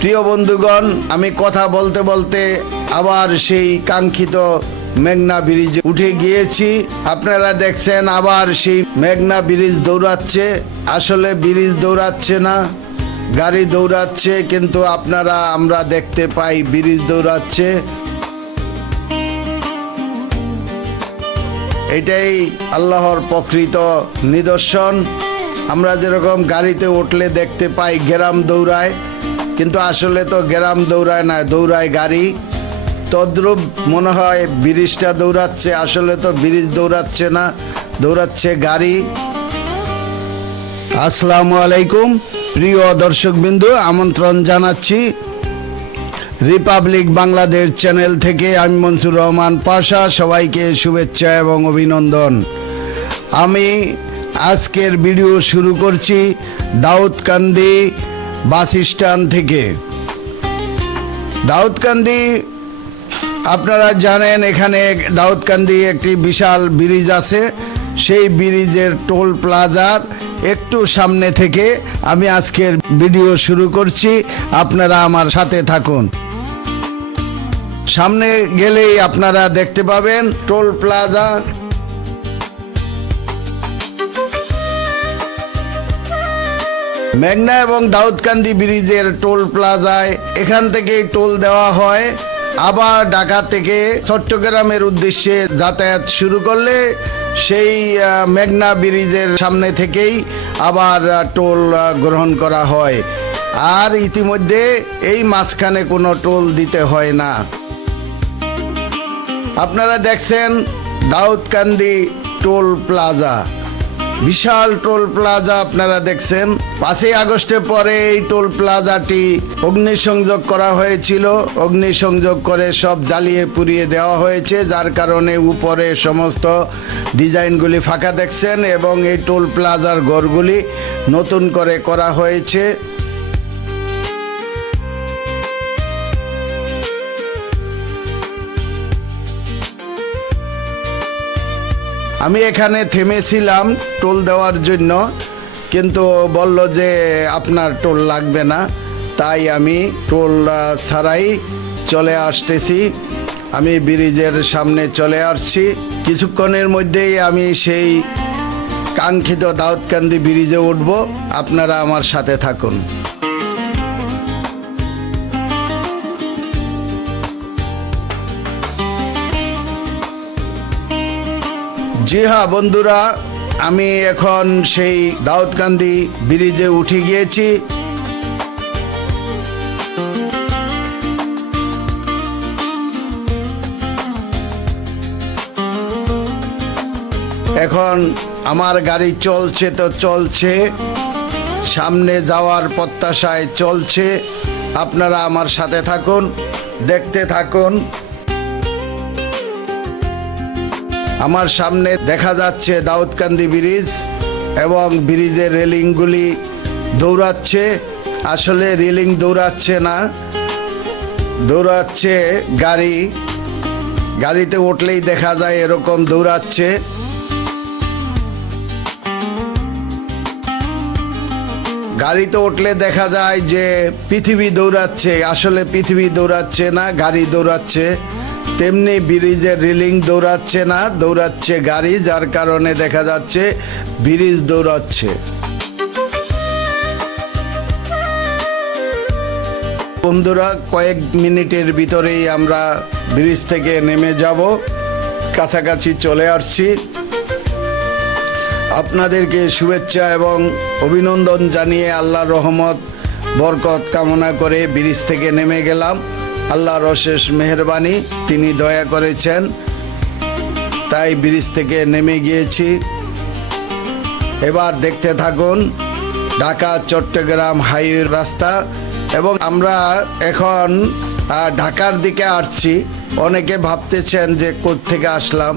প্রিয় বন্ধুগণ, আমি কথা বলতে বলতে আবার সেই কাঙ্ক্ষিত মেঘনা ব্রিজে উঠে গিয়েছি। আপনারা দেখছেন আবার সেই মেঘনা ব্রিজ দৌড়াচ্ছে। আসলে ব্রিজ দৌড়াচ্ছে না, গাড়ি দৌড়াচ্ছে, কিন্তু আমরা দেখতে পাই ব্রিজ দৌড়াচ্ছে। এটাই আল্লাহর প্রকৃত নিদর্শন। আমরা যেরকম গাড়িতে উঠলে দেখতে পাই গ্রাম দৌড়ায়, কিন্তু আসলে তো গ্রাম দৌড়ায় না, দৌড়ায় গাড়ি। তদ্রূপ মনে হয় ব্রিজটা দৌড়াচ্ছে, আসলে তো ব্রিজ দৌড়াচ্ছে না, দৌড়াচ্ছে গাড়ি। আসসালামু আলাইকুম প্রিয় দর্শকবৃন্দু, আমন্ত্রণ জানাচ্ছি রিপাবলিক বাংলাদেশ চ্যানেল থেকে। আমি মনসুর রহমান পাশা, সবাইকে শুভেচ্ছা এবং অভিনন্দন। আমি আজকের ভিডিও শুরু করছি দাউদকান্দি বাস স্ট্যান্ড থেকে। দাউদকান্দি আপনারা জানেন, এখানে দাউদকান্দি একটি বিশাল ব্রিজ আছে। সেই ব্রিজের টোল প্লাজার একটু সামনে থেকে আমি আজকের ভিডিও শুরু করছি। আপনারা আমার সাথে থাকুন। সামনে গেলেই আপনারা দেখতে পাবেন টোল প্লাজা। মেঘনা এবং দাউদকান্দি ব্রিজের টোল প্লাজায় এখান থেকেই টোল দেওয়া হয়। আবার ঢাকা থেকে চট্টগ্রামের উদ্দেশ্যে যাতায়াত শুরু করলে সেই মেঘনা ব্রিজের সামনে থেকেই আবার টোল গ্রহণ করা হয়। আর ইতিমধ্যে এই মাঝখানে কোনো টোল দিতে হয় না। আপনারা দেখছেন দাউদকান্দি টোল প্লাজা, বিশাল টোল প্লাজা আপনারা দেখছেন। 5ই আগস্টের পরে এই টোল প্লাজাটি অগ্নিসংযোগ করা হয়েছিল। অগ্নিসংযোগ করে সব জ্বালিয়ে পুড়িয়ে দেওয়া হয়েছে, যার কারণে উপরে সমস্ত ডিজাইনগুলি ফাঁকা দেখছেন এবং এই টোল প্লাজার ঘরগুলি নতুন করে করা হয়েছে। আমি এখানে থেমেছিলাম টোল দেওয়ার জন্য, কিন্তু বলল যে আপনার টোল লাগবে না, তাই আমি টোল ছাড়াই চলে আসতেছি। আমি ব্রিজের সামনে চলে আসছি। কিছুক্ষণের মধ্যেই আমি সেই কাঙ্ক্ষিত দাউদকান্দি ব্রিজে উঠব। আপনারা আমার সাথে থাকুন। জি হ্যাঁ বন্ধুরা, আমি এখন সেই দাউদকান্দি ব্রিজে উঠে গিয়েছি। এখন আমার গাড়ি চলছে তো চলছে, সামনে যাওয়ার প্রত্যাশায় চলছে। আপনারা আমার সাথে থাকুন, দেখতে থাকুন। আমার সামনে দেখা যাচ্ছে দাউদকান্দি ব্রিজ এবং ব্রিজের রেলিংগুলি দৌড়াচ্ছে। আসলে রেলিং দৌড়াচ্ছে না, দৌড়াচ্ছে গাড়ি। গাড়িতে উঠলেই দেখা যায় এরকম দৌড়াচ্ছে। গাড়িতে উঠলে দেখা যায় যে পৃথিবী দৌড়াচ্ছে, আসলে পৃথিবী দৌড়াচ্ছে না, গাড়ি দৌড়াচ্ছে। তেমনি ব্রিজের রেলিং দৌড়াচ্ছে না, দৌড়াচ্ছে গাড়ি, যার কারণে দেখা যাচ্ছে ব্রিজ দৌড়াচ্ছে। বন্ধুরা, কয়েক মিনিটের ভিতরেই আমরা ব্রিজ থেকে নেমে যাব, কাছাকাছি চলে আসছি। আপনাদেরকে শুভেচ্ছা এবং অভিনন্দন জানিয়ে আল্লাহর রহমত বরকত কামনা করে ব্রিজ থেকে নেমে গেলাম। আল্লাহর অশেষ মেহেরবানি, তিনি দয়া করেছেন, তাই ব্রিজ থেকে নেমে গিয়েছি। এবার দেখতে থাকুন ঢাকা চট্টগ্রাম হাইওয়ে রাস্তা। এবং আমরা এখন ঢাকার দিকে আসছি। অনেকে ভাবতেছেন যে কোত্থেকে আসলাম।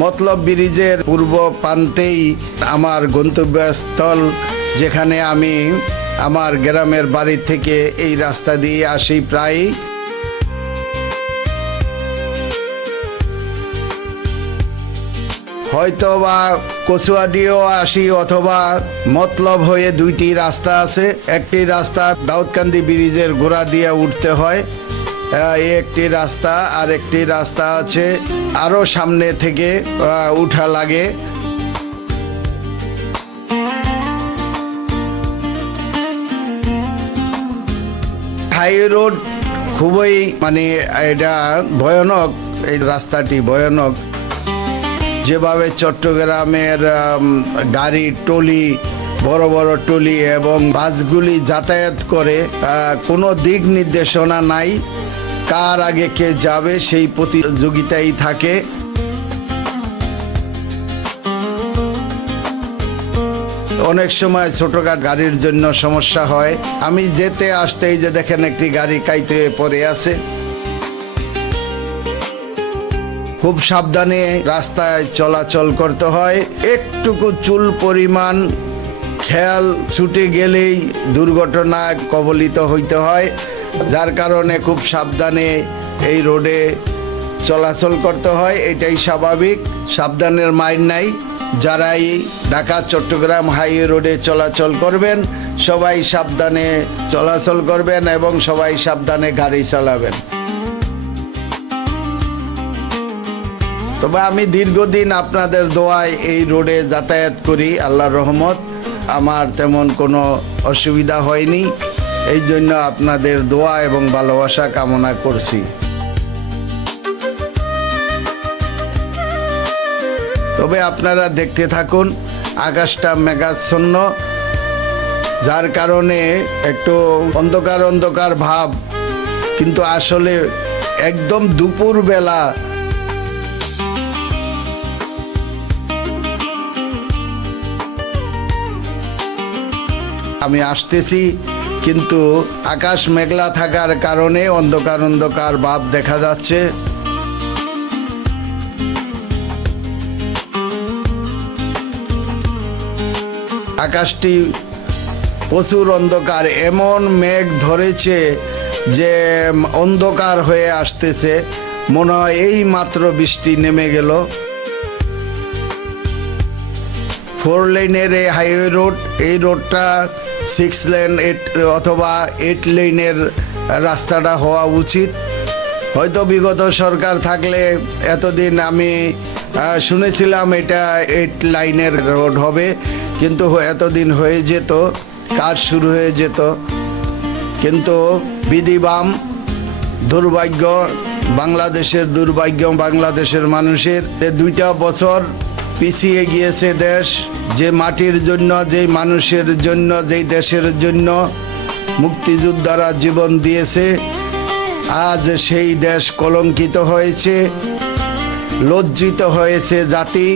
মতলব ব্রিজের পূর্ব প্রান্তেই আমার গন্তব্যস্থল, যেখানে আমি আমার গ্রামের বাড়ি থেকে এই রাস্তা দিয়ে আসি প্রায়। হয়তো বা কচুয়া দিয়েও আসি অথবা মতলব হয়ে দুইটি রাস্তা আছে। একটি রাস্তা দাউদকান্দি ব্রিজের গোড়া দিয়ে উঠতে হয়, একটি রাস্তা, আর একটি রাস্তা আছে আরো সামনে থেকে উঠা লাগে। হাইওয়ে রোড খুবই এটা ভয়ানক, এই রাস্তাটি ভয়ানক। যেভাবে চট্টগ্রামের গাড়ি ট্রলি, বড় বড় ট্রলি এবং বাসগুলি যাতায়াত করে, কোনো দিক নির্দেশনা নাই, কার আগে কে যাবে সেই প্রতিযোগিতাই থাকে। অনেক সময় ছোটখাটো গাড়ির জন্য সমস্যা হয়। আমি যেতে আসতেই যে দেখেন একটি গাড়ি কাইতে পড়ে আছে। খুব সাবধানে রাস্তায় চলাচল করতে হয়। একটুকু চুল পরিমাণ খেয়াল ছুটে গেলেই দুর্ঘটনা কবলিত হইতে হয়, যার কারণে খুব সাবধানে এই রোডে চলাচল করতে হয়। এটাই স্বাভাবিক, সাবধানের মাইর নাই। যারাই ঢাকা চট্টগ্রাম হাইওয়ে রোডে চলাচল করবেন সবাই সাবধানে চলাচল করবেন এবং সবাই সাবধানে গাড়ি চালাবেন। তবে আমি দীর্ঘদিন আপনাদের দোয়ায় এই রোডে যাতায়াত করি, আল্লাহর রহমত আমার তেমন কোনো অসুবিধা হয়নি। এই জন্য আপনাদের দোয়া এবং ভালোবাসা কামনা করছি। তবে আপনারা দেখতে থাকুন, আকাশটা মেঘাচ্ছন্ন, যার কারণে একটু অন্ধকার অন্ধকার ভাব, কিন্তু আসলে একদম দুপুর বেলা। আমি আসতেছি কিন্তু আকাশ মেঘলা থাকার কারণে অন্ধকার অন্ধকার ভাব দেখা যাচ্ছে। আকাশটি প্রচুর অন্ধকার, এমন মেঘ ধরেছে যে অন্ধকার হয়ে আসতেছে, মনে হয় এই মাত্র বৃষ্টি নেমে গেল। 4 লেনের এই হাইওয়ে রোড, এই রোডটা 6 লেন অথবা 8 লেনের রাস্তাটা হওয়া উচিত। হয়তো বিগত সরকার থাকলে এতদিন আমি শুনেছিলাম এটা 8 লাইনের রোড হবে, কিন্তু এতদিন হয়ে যেত, কাজ শুরু হয়ে যেত। কিন্তু বিধিবাম, দুর্ভাগ্য, বাংলাদেশের দুর্ভাগ্য, বাংলাদেশের মানুষের 2টা বছর পিছিয়ে গিয়েছে দেশ। যে মাটির জন্য, যেই মানুষের জন্য, যেই দেশের জন্য মুক্তিযোদ্ধারা জীবন দিয়েছে, আজ সেই দেশ কলঙ্কিত হয়েছে, লজ্জিত হয়েছে জাতি।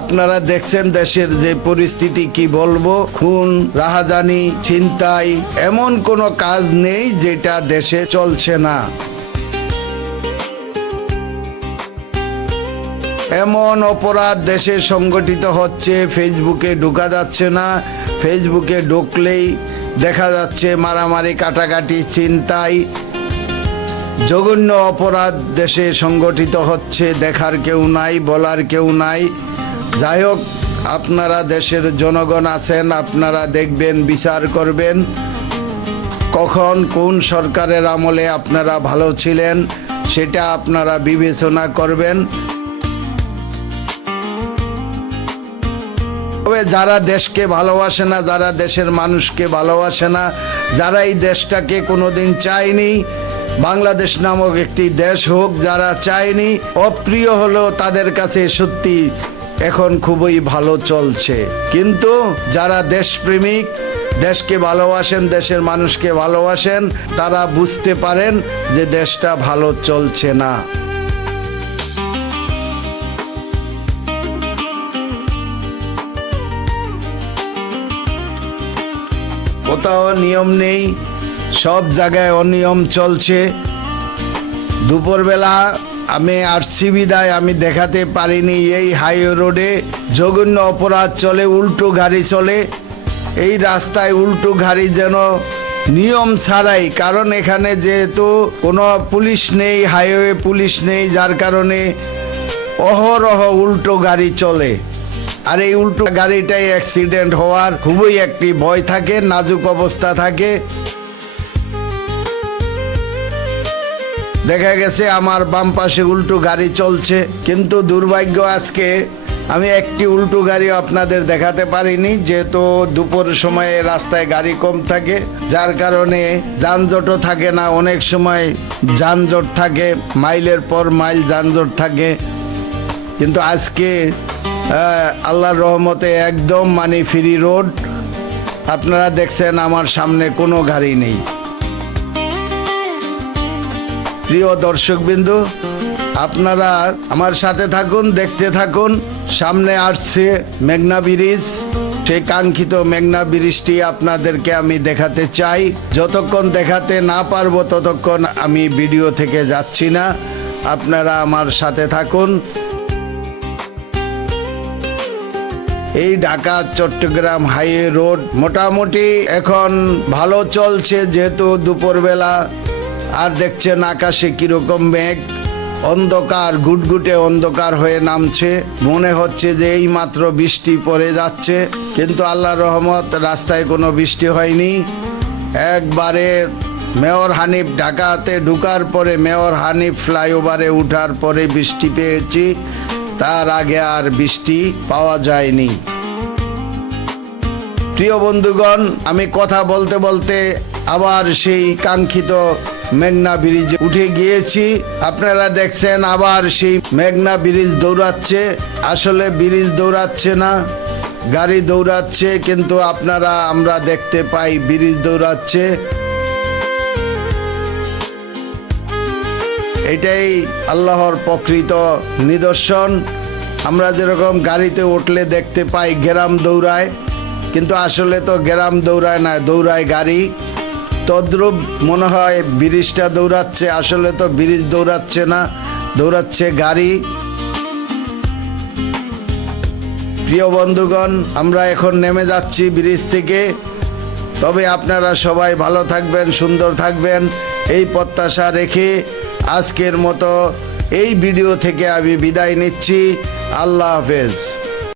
আপনারা দেখছেন দেশের যে পরিস্থিতি, কি বলবো, খুন, রাহাজানি, ছিনতাই, এমন কোনো কাজ নেই যেটা দেশে চলছে না। এমন অপরাধ দেশে সংগঠিত হচ্ছে, ফেসবুকে ঢোকা যাচ্ছে না, ফেসবুকে ঢুকলেই দেখা যাচ্ছে মারামারি, কাটাকাটি, ছিনতাই, জঘন্য অপরাধ দেশে সংগঠিত হচ্ছে। দেখার কেউ নাই, বলার কেউ নাই। যাই হোক, আপনারা দেশের জনগণ আছেন, আপনারা দেখবেন, বিচার করবেন, কখন কোন সরকারের আমলে আপনারা ভালো ছিলেন সেটা আপনারা বিবেচনা করবেন। তবে যারা দেশকে ভালোবাসে না, যারা দেশের মানুষকে ভালোবাসে না, যারা এই দেশটাকে কোনোদিন চায়নি, বাংলাদেশ নামক একটি দেশ হোক, যারা চায়নি, অপ্রিয় হলেও তাদের কাছে সত্যি এখন খুবই ভালো চলছে। কিন্তু যারা দেশপ্রেমিক, দেশকে ভালোবাসেন, দেশের মানুষকে ভালোবাসেন, তারা বুঝতে পারেন যে দেশটা ভালো চলছে না। কোথাও নিয়ম নেই, সব জায়গায় অনিয়ম চলছে। দুপুরবেলা আমি আসছি বিদায় আমি দেখাতে পারিনি, এই হাইওয়ে রোডে জঘন্য অপরাধ চলে, উল্টো গাড়ি চলে। এই রাস্তায় উল্টো গাড়ি যেন নিয়ম ছাড়াই, কারণ এখানে যেহেতু কোনো পুলিশ নেই, হাইওয়ে পুলিশ নেই, যার কারণে অহরহ উল্টো গাড়ি চলে। আর এই উল্টো গাড়িটাই অ্যাক্সিডেন্ট হওয়ার খুবই একটি ভয় থাকে, নাজুক অবস্থা থাকে। দেখা গেছে আমার বাম পাশে উল্টো গাড়ি চলছে, কিন্তু দুর্ভাগ্য আজকে আমি একটি উল্টো গাড়ি আপনাদের দেখাতে পারিনি, যেহেতু দুপুর সময়ে রাস্তায় গাড়ি কম থাকে, যার কারণে যানজটও থাকে না। অনেক সময় যানজট থাকে, মাইলের পর মাইল যানজট থাকে, কিন্তু আজকে আল্লাহর রহমতে একদম মানে ফ্রি রোড। আপনারা দেখছেন আমার সামনে কোনো গাড়ি নেই। প্রিয় দর্শকবিন্দু, আপনারা আমার সাথে থাকুন, দেখতে থাকুন। সামনে আসছে মেঘনা ব্রিজ, সেই কাঙ্ক্ষিত মেঘনা ব্রিজটি আপনাদেরকে আমি দেখাতে চাই। যতক্ষণ দেখাতে না পারবো ততক্ষণ আমি ভিডিও থেকে যাচ্ছি না, আপনারা আমার সাথে থাকুন। এই ঢাকা চট্টগ্রাম হাইওয়ে রোড মোটামুটি এখন ভালো চলছে, যেহেতু দুপুরবেলা। আর দেখছেন আকাশে কিরকম মেঘ, অন্ধকার, ঘুটঘুটে অন্ধকার হয়ে নামছে। মনে হচ্ছে যে এই মাত্র বৃষ্টি পড়ে যাচ্ছে, কিন্তু আল্লাহর রহমত, রাস্তায় কোনো বৃষ্টি হয়নি। একবারে মেয়র হানিফ ঢাকাতে ঢুকার পরে, মেয়র হানিফ ফ্লাইওভারে উঠার পরে বৃষ্টি পেয়েছি, তার আগে আর বৃষ্টি পাওয়া যায়নি। প্রিয় বন্ধুগণ, আমি কথা বলতে বলতে আবার সেই কাঙ্ক্ষিত মেঘনা ব্রিজ উঠে গিয়েছি। আপনারা দেখছেন আবার সেই মেঘনা ব্রিজ দৌড়াচ্ছে। আসলে ব্রিজ দৌড়াচ্ছে না, গাড়ি দৌড়াচ্ছে, কিন্তু আমরা দেখতে পাই ব্রিজ দৌড়াচ্ছে। এটাই আল্লাহর প্রকৃত নিদর্শন। আমরা যেরকম গাড়িতে উঠলে দেখতে পাই গ্রাম দৌড়ায়, কিন্তু আসলে তো গ্রাম দৌড়ায় না, দৌড়ায় গাড়ি। তদ্রূপ মনে হয় ব্রিজটা দৌড়াচ্ছে, আসলে তো ব্রিজ দৌড়াচ্ছে না, দৌড়াচ্ছে গাড়ি। প্রিয় বন্ধুগণ, আমরা এখন নেমে যাচ্ছি ব্রিজ থেকে। তবে আপনারা সবাই ভালো থাকবেন, সুন্দর থাকবেন, এই প্রত্যাশা রেখে আজকের মতো এই ভিডিও থেকে আমি বিদায় নিচ্ছি। আল্লাহ হাফেজ।